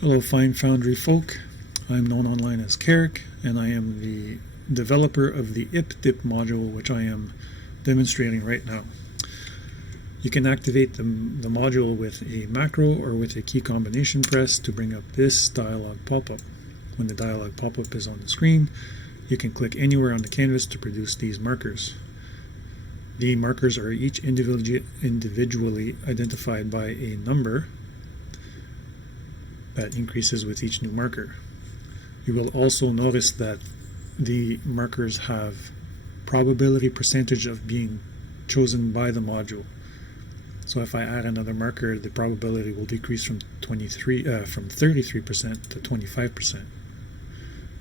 Hello Fine Foundry folk, I'm known online as Carrick and I am the developer of the IpDip module which I am demonstrating right now. You can activate the module with a macro or with a key combination press to bring up this dialog pop-up. When the dialog pop-up is on the screen, you can click anywhere on the canvas to produce these markers. The markers are each individually identified by a number that increases with each new marker. You will also notice that the markers have probability percentage of being chosen by the module. So if I add another marker, the probability will decrease from 33% to 25%,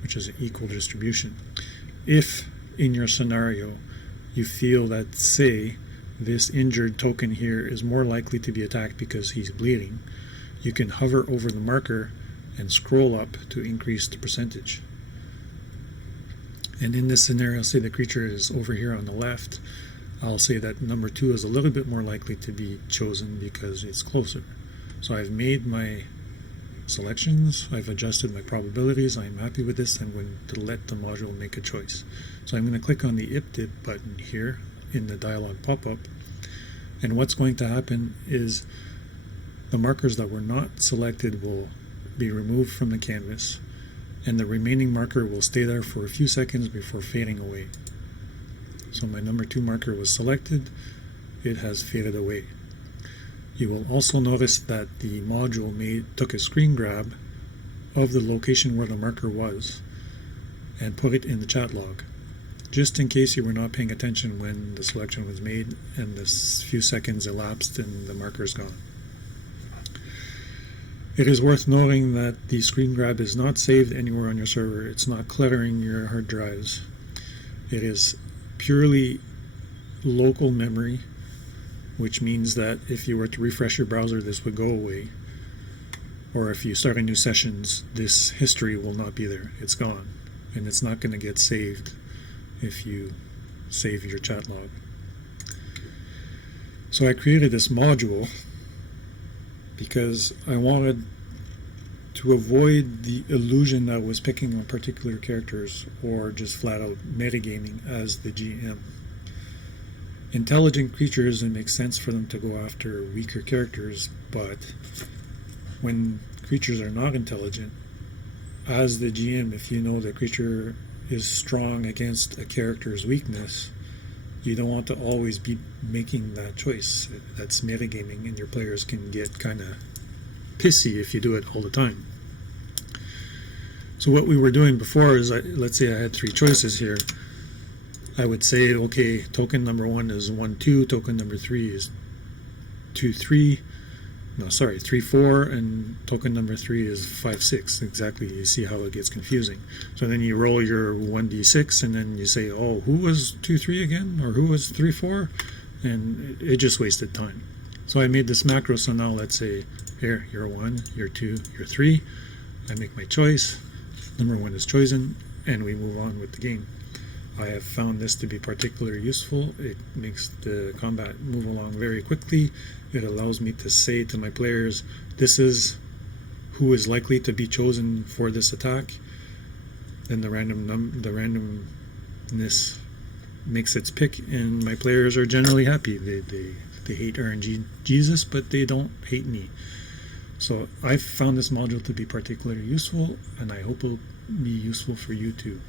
which is an equal distribution. If in your scenario you feel that, say, this injured token here is more likely to be attacked because he's bleeding, you can hover over the marker and scroll up to increase the percentage. And in this scenario, say the creature is over here on the left, I'll say that number 2 is a little bit more likely to be chosen because it's closer. So I've made my selections, I've adjusted my probabilities, I'm happy with this, I'm going to let the module make a choice. So I'm going to click on the IpDip button here in the dialog pop-up, and what's going to happen is the markers that were not selected will be removed from the canvas, and the remaining marker will stay there for a few seconds before fading away. So my number 2 marker was selected, it has faded away. You will also notice that the module took a screen grab of the location where the marker was and put it in the chat log, just in case you were not paying attention when the selection was made and this few seconds elapsed and the marker is gone. It is worth noting that the screen grab is not saved anywhere on your server. It's not cluttering your hard drives. It is purely local memory, which means that if you were to refresh your browser, this would go away. Or if you start a new session, this history will not be there. It's gone. And it's not going to get saved if you save your chat log. So I created this module because I wanted to avoid the illusion that I was picking on particular characters or just flat out metagaming as the GM. Intelligent creatures, it makes sense for them to go after weaker characters, but when creatures are not intelligent, as the GM, if you know the creature is strong against a character's weakness, you don't want to always be making that choice. That's metagaming, and your players can get kind of pissy if you do it all the time. So what we were doing before is, let's say I had 3 choices here. I would say, okay, token number 1 is 1, 2, token number 3 is 2, 3, 3, 4, and token number 3 is 5, 6. Exactly, you see how it gets confusing. So then you roll your 1d6 and then you say, oh, who was 2, 3 again? Or who was 3, 4? And it just wasted time. So I made this macro, so now let's say, here, you're 1, you're 2, you're 3. I make my choice, number 1 is chosen, and we move on with the game. I have found this to be particularly useful. It makes the combat move along very quickly. It allows me to say to my players, this is who is likely to be chosen for this attack. Then the randomness makes its pick, and my players are generally happy. They hate RNG Jesus, but they don't hate me. So I've found this module to be particularly useful, and I hope it will be useful for you too.